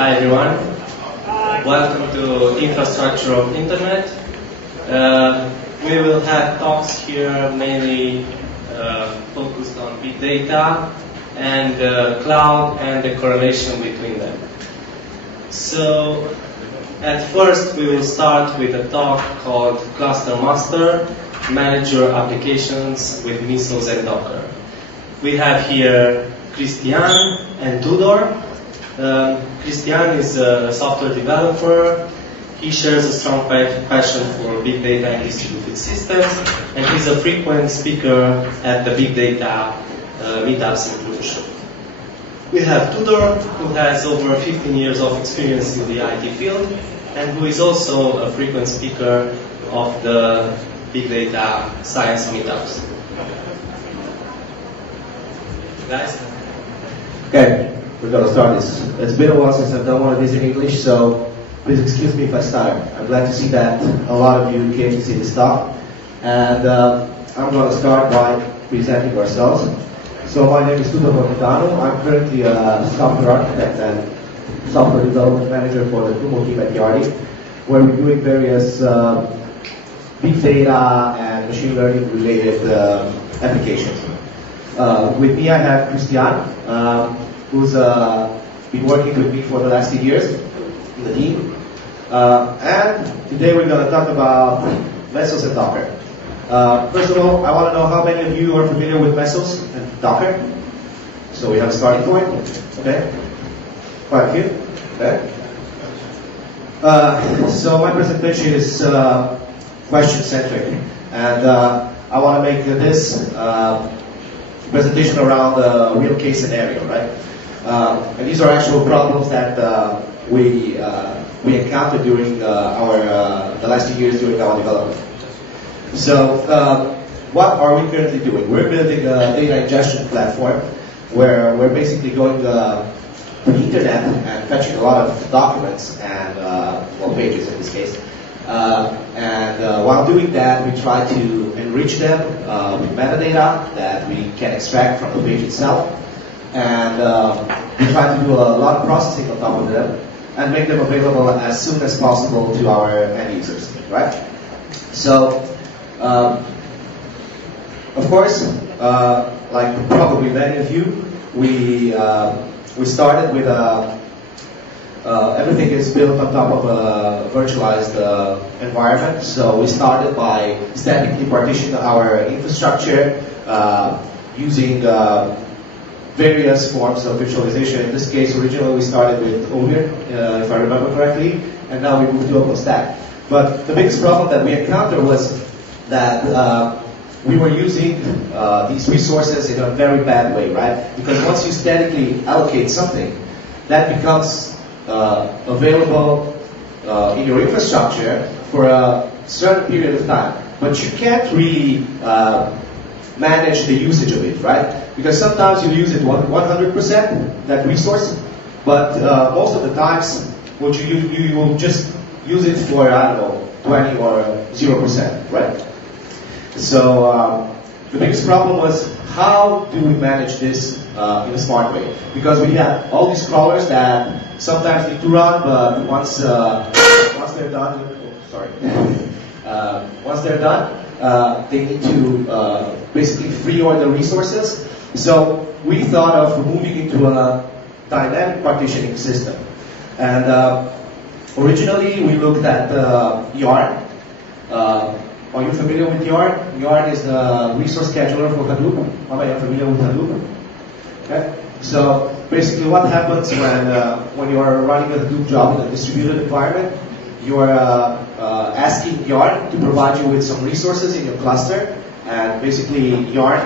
Hi everyone. Welcome to Infrastructure of Internet. We will have talks here mainly focused on big data and cloud and the correlation between them. So at first we will start with a talk called ClusterMaster, Manage Your Applications with Mesos and Docker. We have here Cristian and Tudor. Cristian is a software developer. He shares a strong passion for big data and distributed systems, and he's a frequent speaker at the big data meetups in Cluj. We have Tudor, who has over 15 years of experience in the IT field, and who is also a frequent speaker of the big data science meetups. Guys? Okay, we're going to start this. It's been a while since I've done one of these in English, so please excuse me if I start. I'm glad to see that a lot of you came to see this talk. And I'm going to start by presenting ourselves. So my name is Tudor Marghidanu. I'm currently a software architect and software development manager for the Kumo team at Yardi, where we're doing various big data and machine learning related applications. With me I have Cristian, who's been working with me for the last 2 years in the team. And today we're going to talk about Mesos and Docker. First of all, I want to know how many of you are familiar with Mesos and Docker. So we have a starting point. Okay. Quite a few. Okay. So my presentation is question-centric. And I want to make this presentation around a real case scenario, right? And these are actual problems that we encountered during the last 2 years during our development. So what are we currently doing? We're building a data ingestion platform where we're basically going to the internet and fetching a lot of documents and well, pages in this case. And while doing that, we try to enrich them with metadata that we can extract from the page itself. And we try to do a lot of processing on top of them and make them available as soon as possible to our end users, right? So, of course, like probably many of you, we started with everything is built on top of a virtualized environment. So we started by statically partitioning our infrastructure using various forms of virtualization. In this case, originally we started with Ovir, if I remember correctly, and now we moved to OpenStack. But the biggest problem that we encountered was that we were using these resources in a very bad way, right? Because once you statically allocate something, that becomes available in your infrastructure for a certain period of time. But you can't really manage the usage of it, right? Because sometimes you use it 100%, that resource, but most of the times what you will just use it for, I don't know, 20 or 0%, right? So the biggest problem was, how do we manage this in a smart way? Because we have all these crawlers that sometimes need to run, but once they're done, once they're done, they need to basically free all the resources. So we thought of moving into a dynamic partitioning system. And originally we looked at Yarn. Are you familiar with Yarn? Yarn is the resource scheduler for Hadoop. How many are familiar with Hadoop? Okay. So basically what happens when you are running a Hadoop job in a distributed environment, you are asking Yarn to provide you with some resources in your cluster, and basically Yarn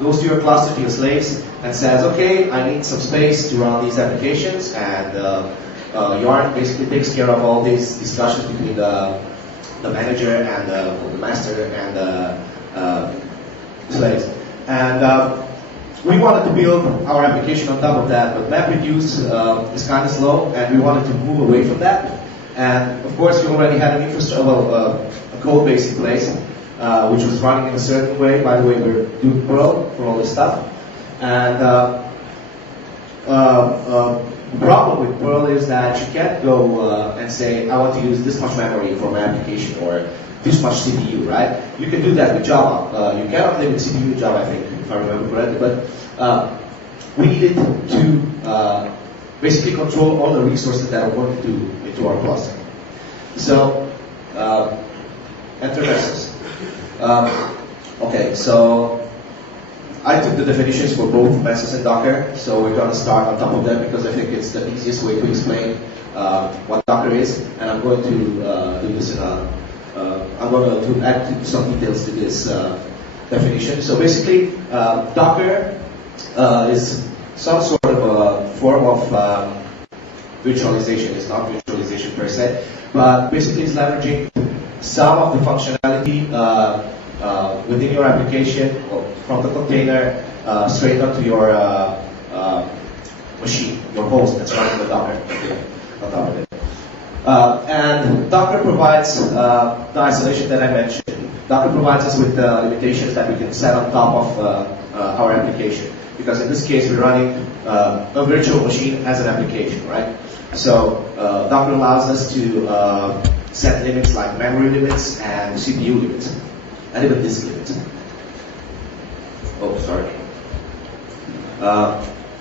goes to your cluster, to your slaves, and says, okay, I need some space to run these applications, and Yarn basically takes care of all these discussions between the manager and the master and the slaves. And we wanted to build our application on top of that, but MapReduce is kind of slow, and we wanted to move away from that. And of course, we already had an infrastructure, a code base in place, which was running in a certain way. By the way, we're doing Perl for all this stuff. And the problem problem with Perl is that you can't go and say, I want to use this much memory for my application or this much CPU, right? You can do that with Java. You cannot limit CPU in Java, I think, if I remember correctly. But we needed to basically control all the resources that are going into our cluster. So, enter Mesos. Okay, so I took the definitions for both Mesos and Docker, so we're going to start on top of them because I think it's the easiest way to explain what Docker is, and I'm going to do this in I'm going to add some details to this definition. So basically, Docker is some sort of a form of virtualization. It's not virtualization per se, but basically it's leveraging some of the functionality within your application or from the container straight onto your machine, your host that's running the Docker on top of it. And Docker provides the isolation that I mentioned. Docker provides us with limitations that we can set on top of our application. Because in this case, we're running a virtual machine as an application, right? So Docker allows us to set limits like memory limits and CPU limits, and even disk limits. Oh, sorry.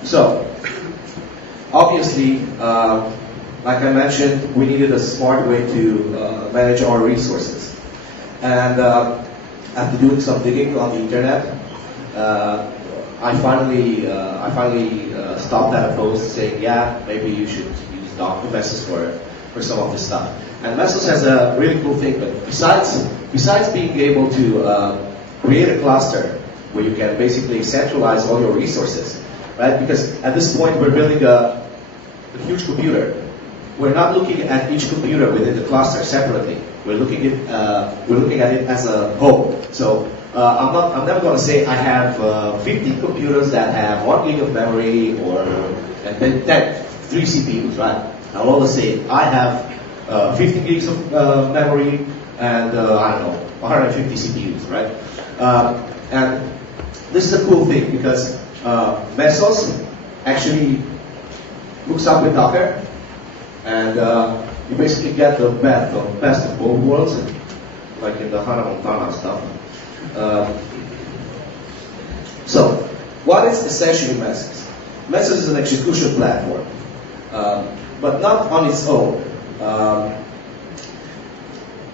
So, obviously, like I mentioned, we needed a smart way to manage our resources. And after doing some digging on the internet, I finally stopped at a post saying, yeah, maybe you should use Mesos for some of this stuff. And Mesos has a really cool thing, but besides being able to create a cluster where you can basically centralize all your resources, right? Because at this point we're building a huge computer. We're not looking at each computer within the cluster separately. We're looking at it as a whole. So I'm never going to say I have 50 computers that have 1 gig of memory and then 3 CPUs, right? I'll always say I have 50 gigs of memory and I don't know, 150 CPUs, right? And this is a cool thing because Mesos actually hooks up with Docker, and you basically get the best of both worlds, like in the Hannah Montana stuff. So, what is essentially Mesos? Mesos is an execution platform, but not on its own,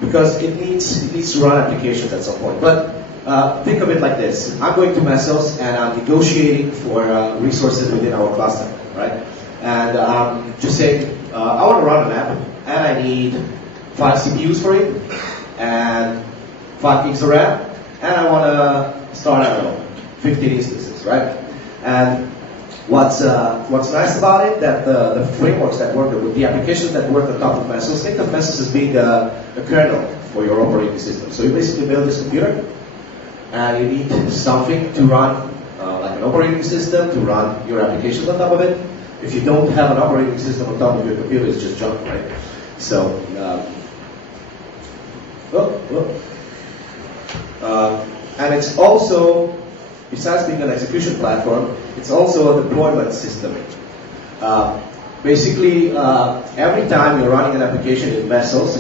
because it needs to run applications at some point. But think of it like this: I'm going to Mesos and I'm negotiating for resources within our cluster, right? And just saying, I want to run an app, and I need 5 CPUs for it, and 5 gigs of RAM, and I want to start, I don't know, 15 instances, right? And what's nice about it, that the frameworks that work, the applications that work on top of Mesos, think of Mesos as being a kernel for your operating system. So you basically build this computer, and you need something to run, like an operating system, to run your applications on top of it. If you don't have an operating system on top of your computer, it's just junk, right? So, and it's also, besides being an execution platform, it's also a deployment system. Basically, every time you're running an application in Mesos,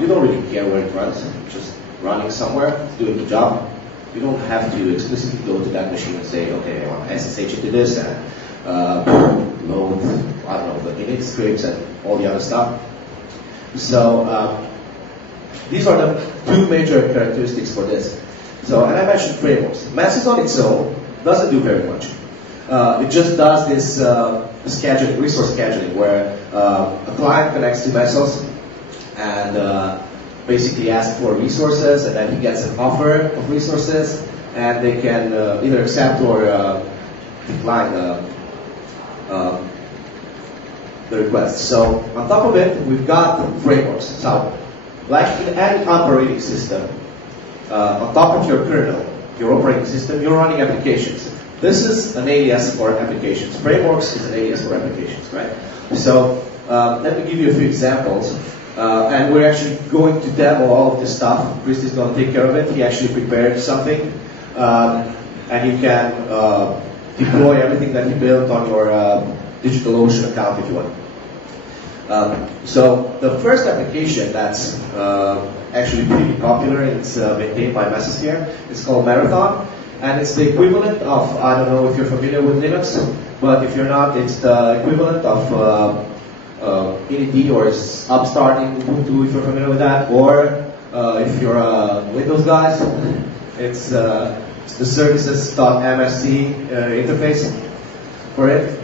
you don't really care where it runs. It's just running somewhere, doing the job. You don't have to explicitly go to that machine and say, okay, I want to SSH into this and load, I don't know, the init scripts and all the other stuff. So these are the 2 major characteristics for this. So, and I mentioned frameworks. Mesos on its own doesn't do very much. It just does this scheduling, resource scheduling, where a client connects to Mesos and basically asks for resources, and then he gets an offer of resources, and they can either accept or decline the request. So on top of it, we've got frameworks. So, like in any operating system, on top of your kernel, your operating system, you're running applications. This is an alias for applications. Frameworks is an alias for applications, right? So let me give you a few examples. And we're actually going to demo all of this stuff. Chris is going to take care of it. He actually prepared something. And you can deploy everything that he built on your DigitalOcean account if you want. So the first application that's actually pretty popular, it's maintained by Mesos here, it's called Marathon, and it's the equivalent of, I don't know if you're familiar with Linux, but if you're not, it's the equivalent of init or upstarting Ubuntu if you're familiar with that, or if you're a Windows guys, it's the services.msc interface for it.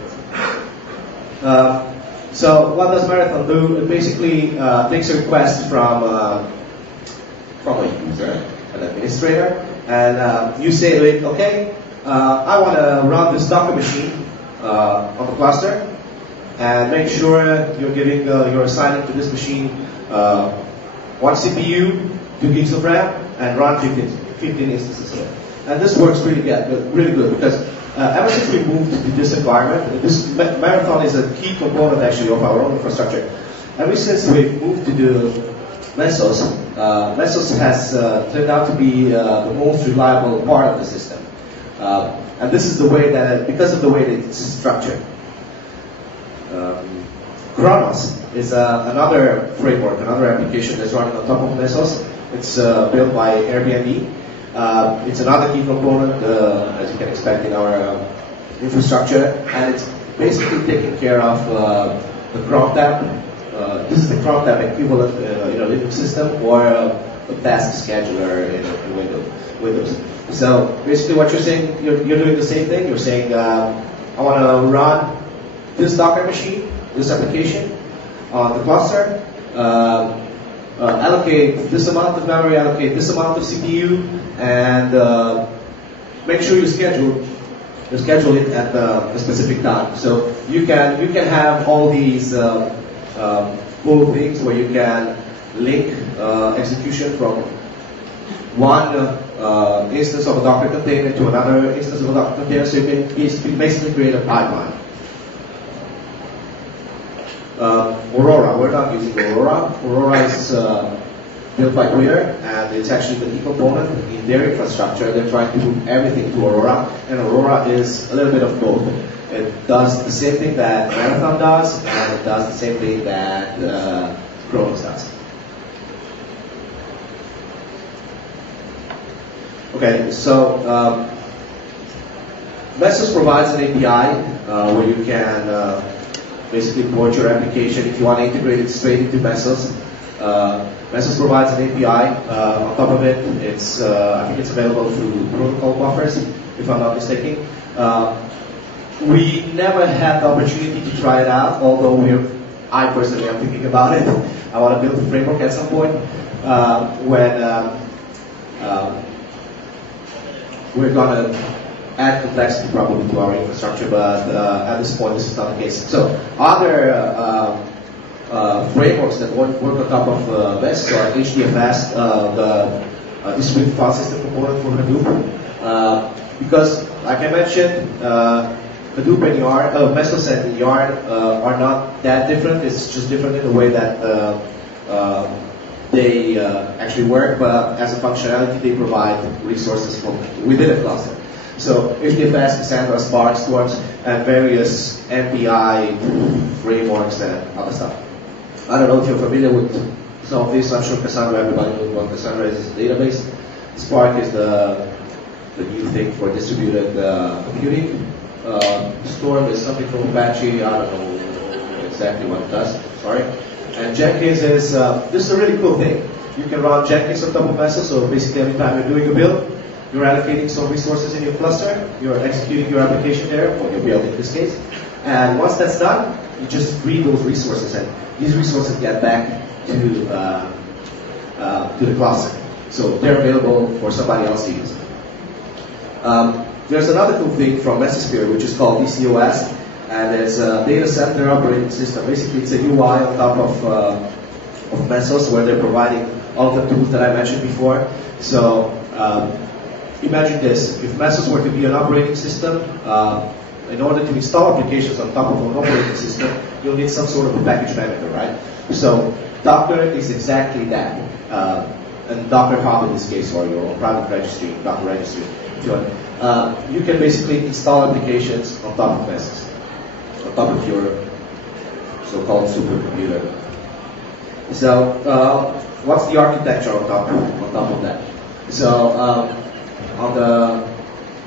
So what does Marathon do? It basically takes a request from a user, an administrator, and you say to it, okay, I want to run this Docker machine on the cluster, and make sure you're assigning to this machine 1 CPU, 2 gigs of RAM, and run 15 instances of it. And this works really good because ever since we moved to this environment, this Marathon is a key component actually of our own infrastructure. Ever since we moved to the Mesos, Mesos has turned out to be the most reliable part of the system. And this is the way that, because of the way that it's structured. Kronos is another framework, another application that's running on top of Mesos. It's built by Airbnb. It's another key component, as you can expect, in our infrastructure, and it's basically taking care of the cron tab. This is the cron tab equivalent in a Linux system, or a task scheduler in Windows. So basically, what you're saying, you're doing the same thing. You're saying, I want to run this Docker machine, this application on the cluster. Allocate this amount of memory, allocate this amount of CPU, and make sure you schedule it at a specific time. So you can have all these cool things where you can link execution from one instance of a Docker container to another instance of a Docker container. So you can basically create a pipeline. Aurora, we're not using Aurora. Aurora is built by Twitter, and it's actually the key component in their infrastructure. They're trying to move everything to Aurora, and Aurora is a little bit of both. It does the same thing that Marathon does, and it does the same thing that Kronos does. Okay, so Mesos provides an API where you can basically port your application if you want to integrate it straight into Mesos. Mesos provides an API. On top of it, it's I think it's available through protocol buffers, if I'm not mistaken. We never had the opportunity to try it out, although I personally am thinking about it. I want to build a framework at some point when we're going to add complexity probably to our infrastructure, but at this point this is not the case. So other frameworks that work on top of Mesos are HDFS, the distributed file system component for Hadoop. Because, like I mentioned, Hadoop and Yarn, Mesos and Yarn are not that different. It's just different in the way that they actually work, but as a functionality they provide resources from within a cluster. So HDFS, Cassandra, Spark, Storms, and various MPI frameworks and other stuff. I don't know if you're familiar with some of these. I'm sure Cassandra, everybody knows what Cassandra is, a database. Spark is the new thing for distributed computing. Storm is something from Apache. I don't know exactly what it does. Sorry. And Jenkins is this is a really cool thing. You can run Jenkins on top of Mesos. So basically, every time you're doing a build, you're allocating some resources in your cluster, you're executing your application there, or your build in this case, and once that's done, you just free those resources, and these resources get back to the cluster. So they're available for somebody else to use. There's another cool thing from Mesosphere, which is called DCOS, and it's a data center operating system. Basically, it's a UI on top of Mesos, where they're providing all the tools that I mentioned before. So imagine this, if Mesos were to be an operating system, in order to install applications on top of an operating system, you'll need some sort of a package manager, right? So Docker is exactly that. And Docker Hub in this case, or your own private registry, Docker registry. If you want. You can basically install applications on top of Mesos. top of your so-called supercomputer. So what's the architecture on top of that? So on the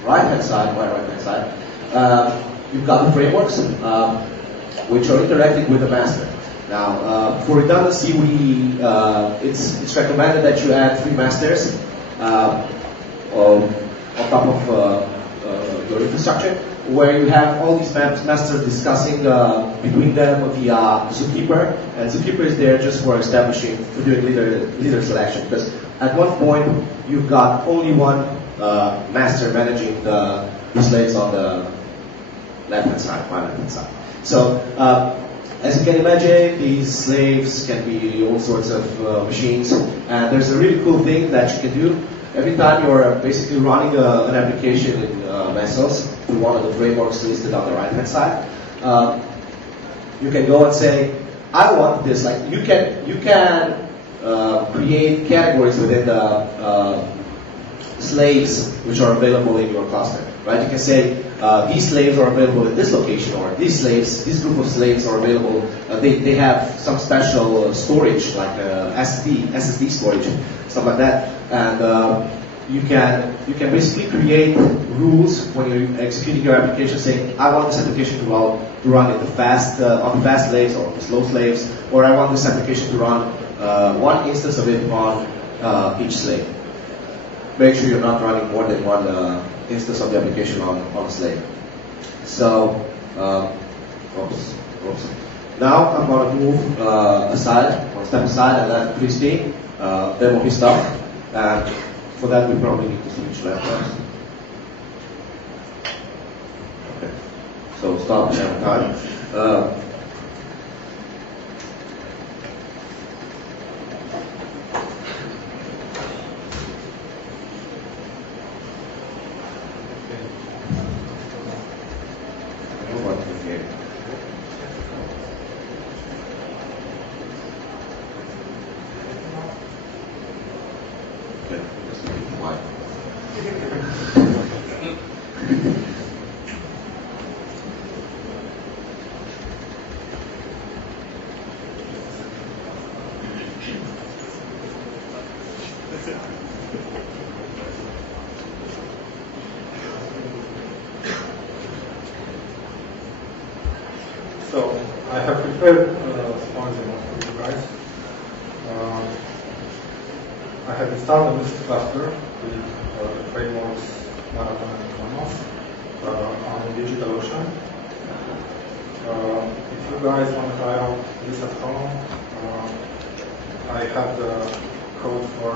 right-hand side, you've got the frameworks which are interacting with the master. Now, for redundancy, it's recommended that you add 3 masters on top of your infrastructure, where you have all these masters discussing between them via Zookeeper, and Zookeeper is there just for establishing, for doing leader selection, because at one point you've got only one master managing the slaves on the left-hand side, my left-hand side. So, as you can imagine, these slaves can be all sorts of machines, and there's a really cool thing that you can do. Every time you're basically running an application in Mesos, through one of the frameworks listed on the right-hand side, you can go and say, I want this. Like you can create categories within the slaves which are available in your cluster. Right? You can say these slaves are available in this location, or this group of slaves are available. They have some special storage, like SSD storage, stuff like that. And you can basically create rules when you're executing your application, saying I want this application to run in the fast on the fast slaves or the slow slaves, or I want this application to run one instance of it on each slave. Make sure you're not running more than one instance of the application on a slave. So, now I'm going to move step aside and let Cristi demo his stuff. And for that, we probably need to switch laptops. Okay. So stop sharing time. So I have prepared a small demo for you guys. I have installed a Mesos cluster with the frameworks Marathon and Kronos on DigitalOcean. If you guys want to try out this at home, I have the code for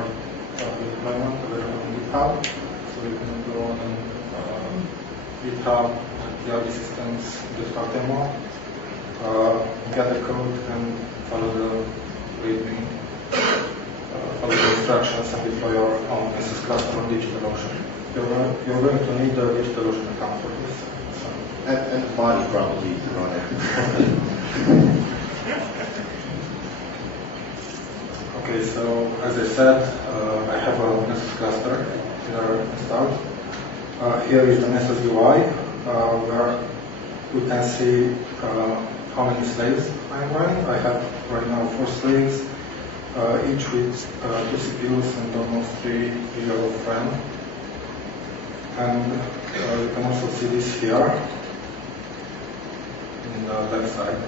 the deployment available on GitHub. So you can go on GitHub, the systems, demo. Get the code and follow the readme, follow the instructions and deploy your own Mesos cluster on DigitalOcean. You're going to need the DigitalOcean account for this. So. And money probably to run it. Okay, so as I said, I have a Mesos cluster here installed. Here is the Mesos UI, where we can see how many slaves I'm running. I have right now 4 slaves, each with 2 CPUs and almost 3 GB of RAM. And you can also see this here in the left side.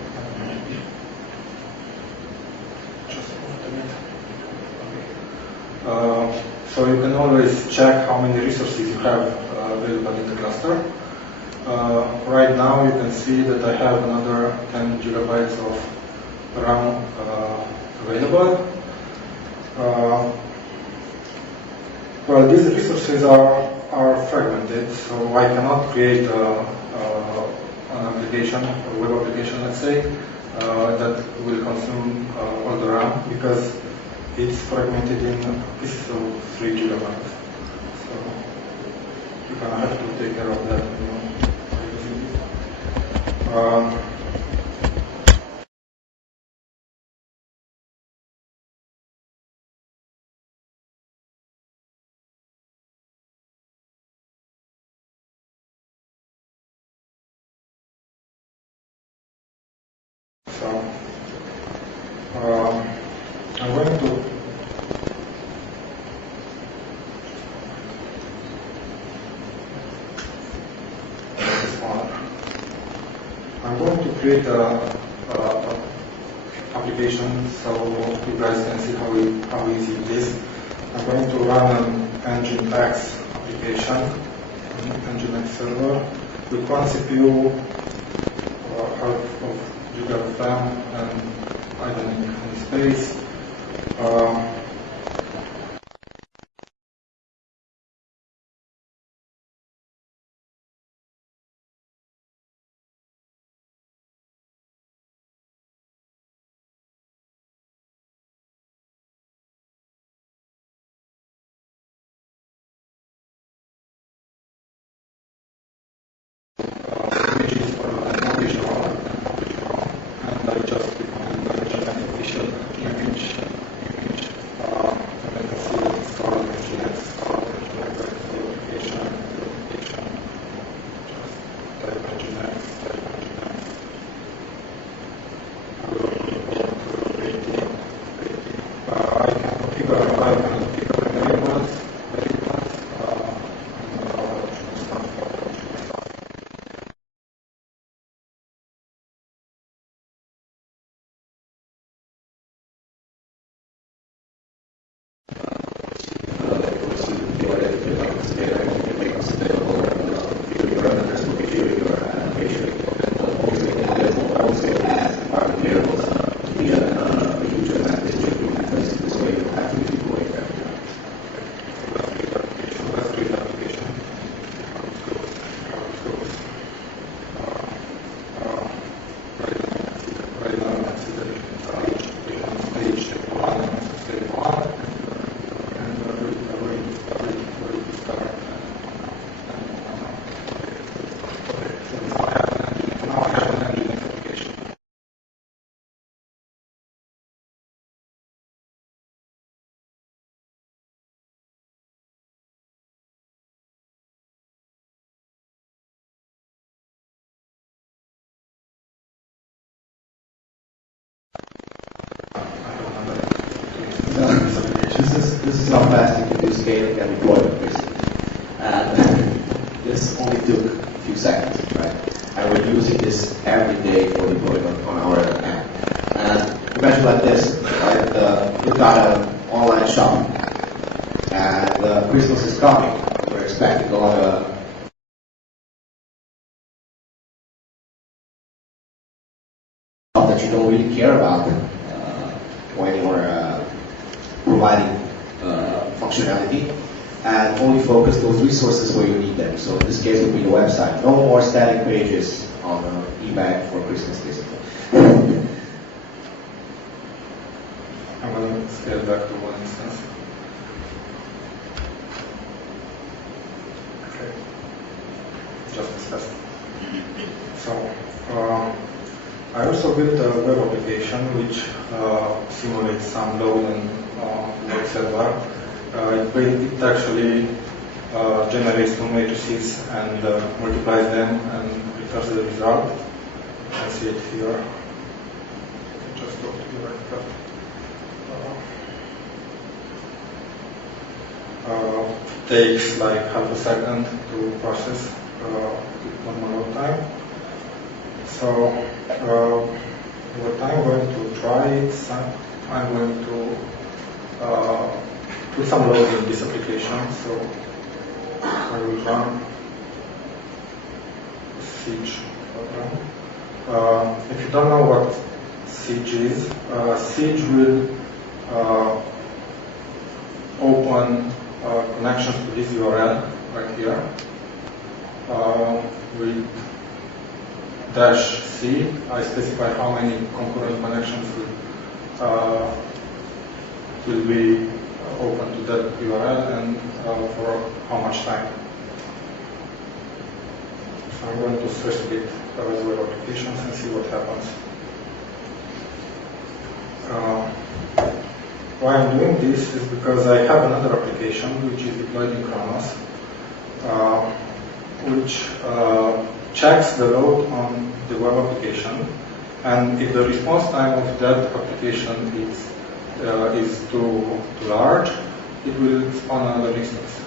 Just a minute. Okay. So you can always check how many resources you have available in the cluster. Right now you can see that I have another 10 gigabytes of RAM available. Well, these resources are fragmented, so I cannot create an application, a web application, let's say, that will consume all the RAM because it's fragmented in pieces of 3 gigabytes. So you're gonna have to take care of that. So I'm going to create a application so you guys can see how easy it is. I'm going to run an Nginx application, an Nginx server with one CPU out of GB of RAM, and I don't need any space. Which is for an original, and I just define the official image, and I can see that it's called Nginx, application, just type Nginx, I can configure variables, This is how fast you can do scaling and deployment, basically. And this only took a few seconds, right? And we're using this every day for deployment on our app. And imagine like this, right? You've got an online shop, and Christmas is coming. We're expecting a lot of that you don't really care about when you're providing functionality, and only focus those resources where you need them. So in this case, it would be the website. No more static pages on eBay for Christmas, basically. I'm going to scale back to one instance. Okay, just as fast. So I also built a web application which simulates some load and load server. It actually generates two matrices and multiplies them and returns the result. You can see it here. Just go to the right cut. Takes like half a second to process with normal load time. So what I'm going to try is I'm going to put some load in this application. So I will run Siege program. If you don't know what Siege is, Siege will open connections to this URL right here with -C. I specify how many concurrent connections will be open to that URL and for how much time. So I'm going to search a bit web applications and see what happens. Why I'm doing this is because I have another application which is deployed in Kronos, which checks the load on the web application And if the response time of that application is too large, it will spawn another instance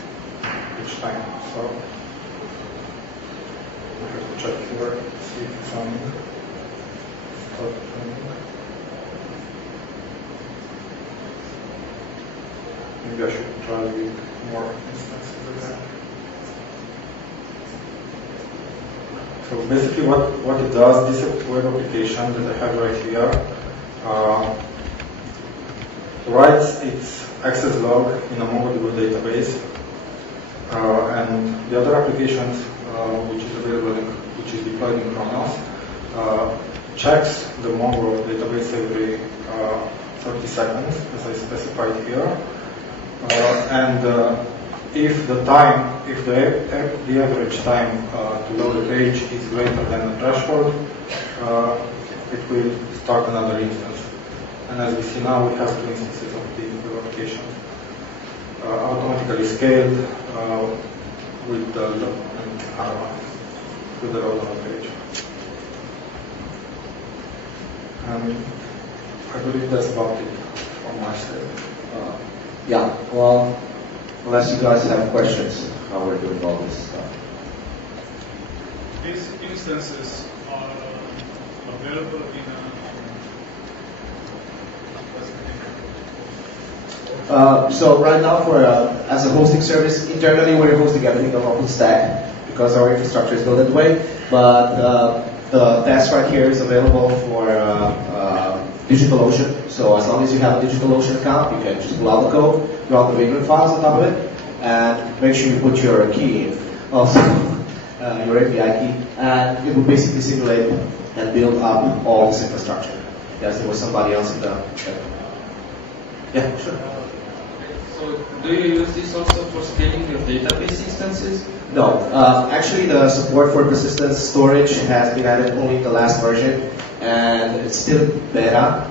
each time. So we have to check here, see if it's running. Start running. Maybe I should try with more instances again. So basically what it does, this web application that I have right here, writes its access log in a MongoDB database, and the other applications which is available, which is deployed in Kronos, checks the Mongo database every 30 seconds, as I specified here, and if the average time to load a page is greater than the threshold, it will start another instance. And as we see now, we have 2 instances of the application automatically scaled with the load on the page. And I believe that's about it from my side. Yeah, well, unless you guys have questions, how we're doing all this stuff. These instances are available in So right now, for as a hosting service, internally we're hosting everything on OpenStack because our infrastructure is built that way. But the test right here is available for DigitalOcean. So as long as you have a DigitalOcean account, you can just pull out the code, run the vagrant files on top of it, and make sure you put your key in, also your API key, and it will basically simulate and build up all this infrastructure. Yes, there was somebody else in the chat. Yeah, sure. So, do you use this also for scaling your database instances? No, actually the support for persistent storage has been added only in the last version, and it's still beta.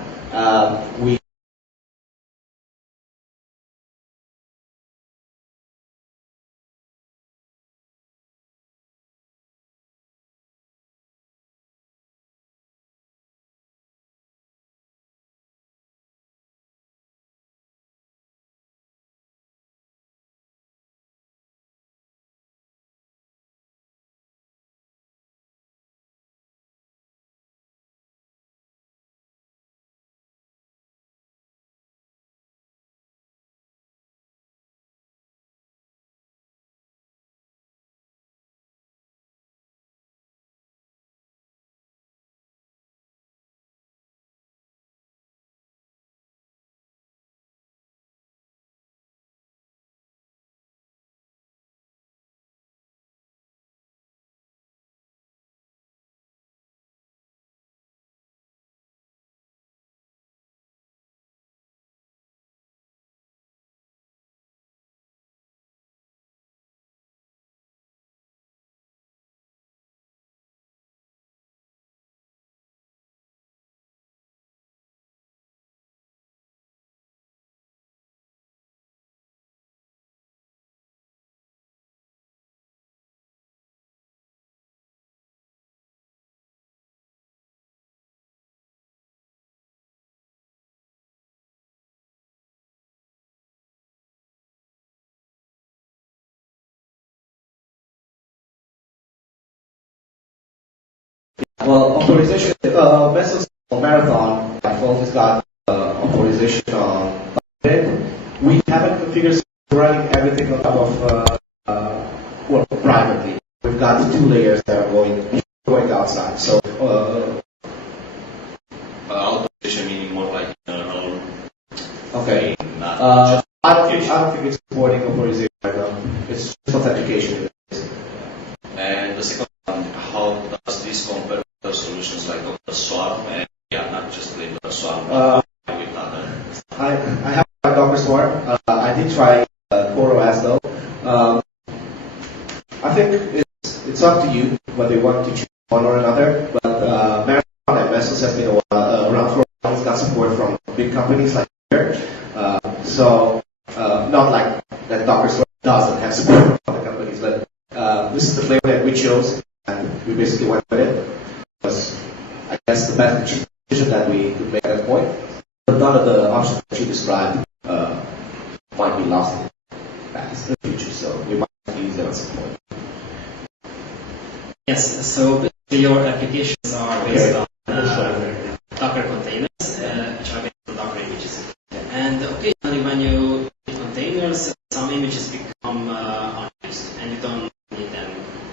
Well, authorization, Mesos Marathon by default has got authorization on it. We haven't configured running everything on top of, well, privately. We've got 2 layers that are going outside. So, Authorization meaning more like role. okay. Not I don't think it's supporting authorization right now. It's just authentication. And the second one, how does this compare to solutions like Docker Swarm and not just plain Docker Swarm, but with other? I have tried Docker Swarm. I did try CoreOS though. I think it's up to you whether you want to choose one or another. But Marathon and Mesos has been around for a while. It's got support from big companies like here. So not like that Docker Swarm doesn't have support from other companies, but this is the flavor that we chose, and we basically went with it. Because I guess guess the best decision that we could make at that point. But none of the options that you described might be lost in the future, so we might use them at some point. Yes, so basically your applications are based on Docker containers, which are based on Docker images. And occasionally when you create containers, some images become unused, and you don't need them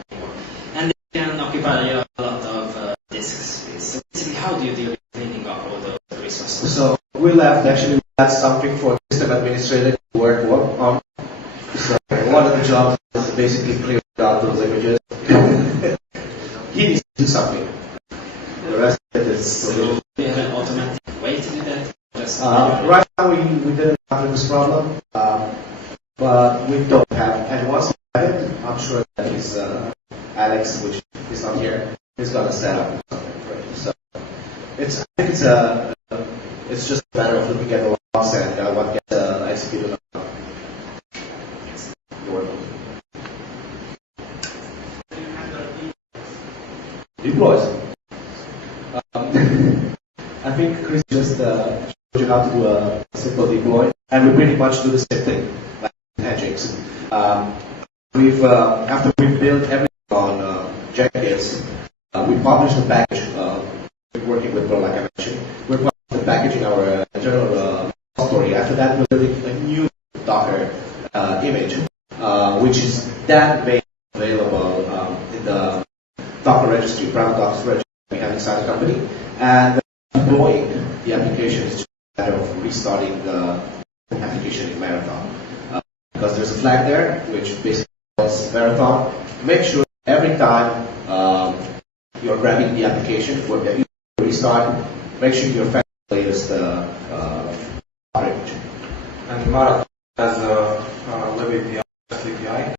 anymore. And they can occupy a lot of disk space. So basically, how do you deal with cleaning up all those resources? So we left, actually, that's something for system administrator to work on. So one of the jobs is basically clear out those images. He needs to do something. The rest of it is... So do you have an automatic way to do that? Just right now we didn't have this problem, but we don't have, and once we have it, I'm sure that is Alex, which is not here, is going to set up something for it. So I think it's just a matter of looking at the logs and what gets executed on. Deploys. I think Chris just showed you how to do a simple deploy, and we pretty much do the same thing, like Nginx. After we've built everything on Jenkins, we published the package. Working with Pro, like I mentioned, we're publishing the package in our internal story. After that, we're building a new Docker image, which is then made available in the Docker registry, private Docker registry we have inside the company, and deploying the application is just a matter of restarting the application in Marathon. Because there's a flag there, which basically calls Marathon. Make sure every time you're grabbing the application for the restart, make sure your flag latest Docker image. And Marathon has a web API